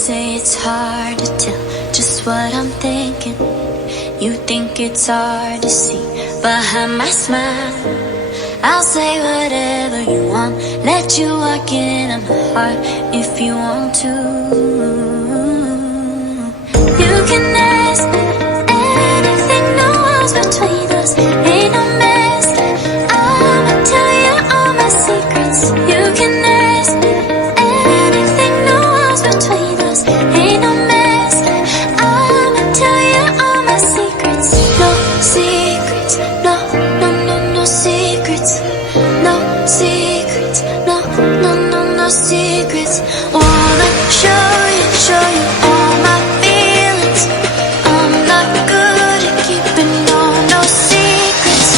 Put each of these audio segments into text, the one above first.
say it's hard to tell just what I'm thinking. You think it's hard to see behind my smile. I'll say whatever you want, let you walk in on my heart if you want to. You can ask me anything, no walls between us, ain't no mask. I'ma tell you all my secrets. You can ask me anything, no walls between us, ain't no mask. I'ma tell you all my secrets. No secrets, no, no, no, no secrets. No secrets, no, no, no, no secrets. Wanna show you all my feelings. I'm not good at keeping no secrets.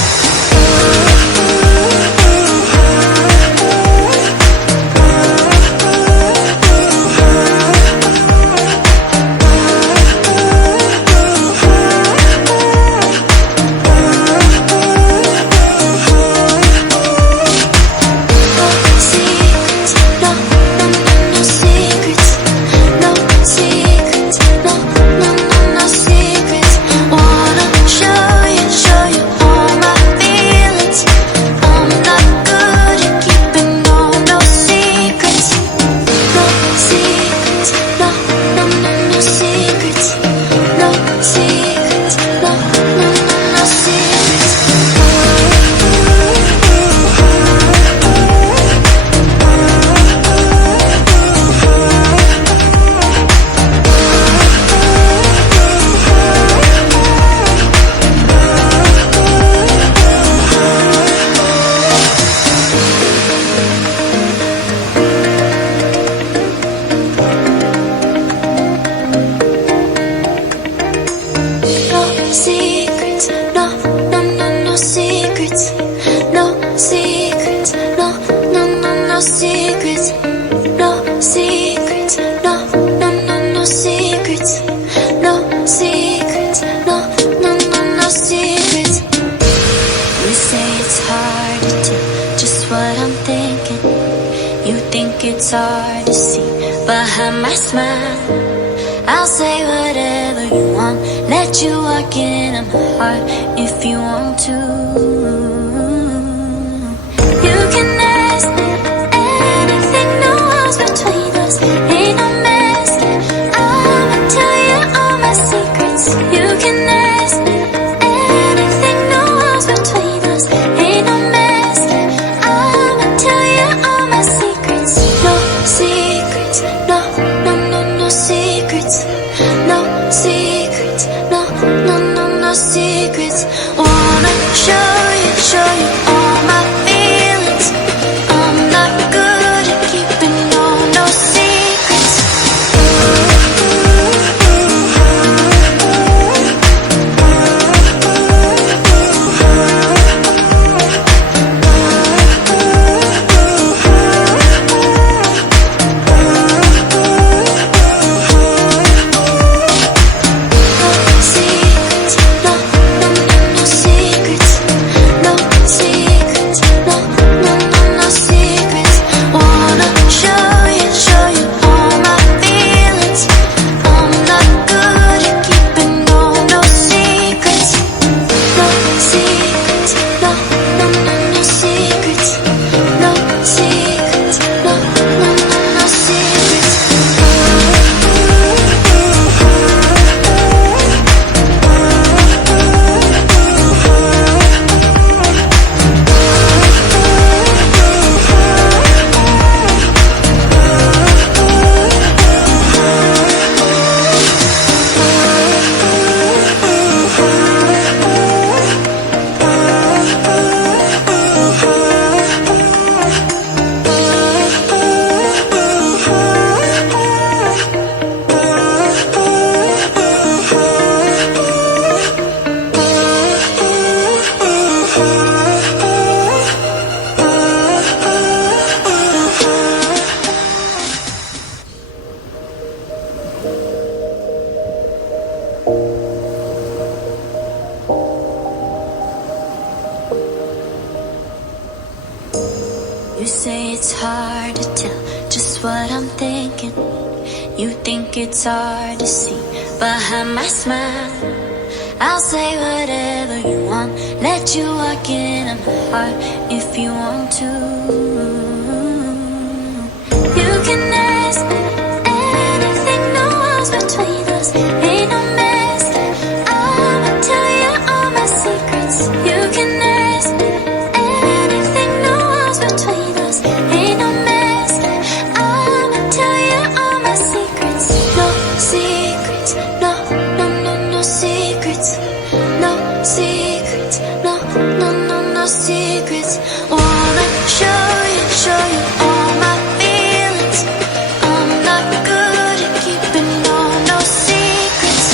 It's hard to see behind my smile. I'll say whatever you want, let you walk in on my heart if you want to. You can ask me anything, no walls between us, ain't no mask. I'ma tell you all my secrets. You can ask me anything, no walls between us, ain't no mask. I'ma tell you all my secrets. No secrets, no, no, no, no secrets. No secrets, no, no, no, no secrets. Wanna show you all my feelings. I'm not good at keeping no secrets. You say it's hard to tell just what I'm thinking. You think it's hard to see behind my smile. I'll say whatever you want, let you walk in my heart if you want to. You can ask me anything, no walls between us, ain't no mess. I'ma tell you all my secrets. You can ask me anything, no walls between us, ain't no mess. I'ma tell you all my secrets. No secrets, no, no, no, no secrets. No secrets, no, no, no, no secrets. Wanna show you all my feelings. I'm not good at keeping no secrets.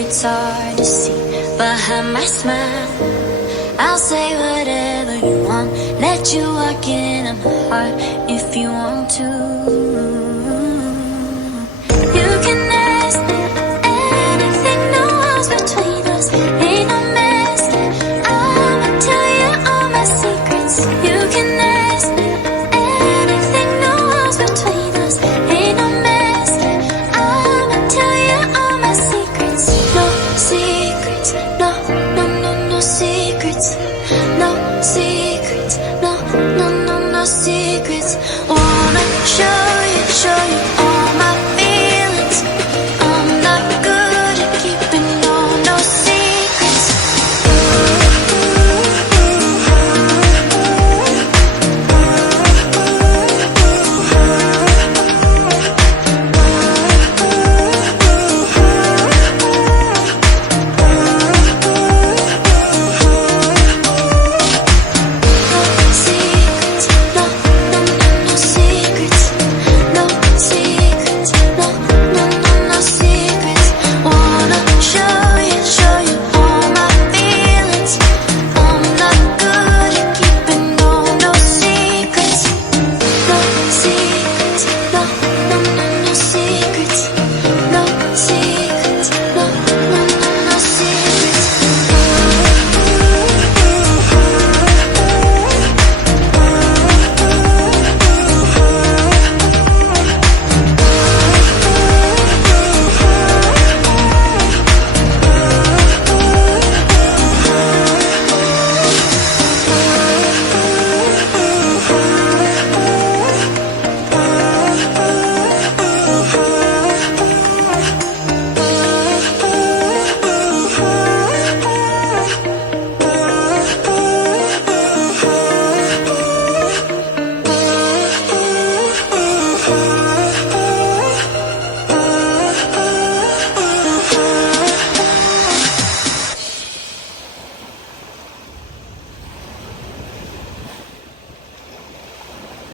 It's hard to see behind my smile. I'll say whatever you want, let you walk in my heart if you want to. You can ask me anything, no walls between us, ain't no mess. I'ma tell you all my secrets. You can ask me anything, no walls between us, ain't no mess. I'ma tell you all my secrets. No secrets, no, no, no, no secrets. No secrets, no, no, no, no secrets.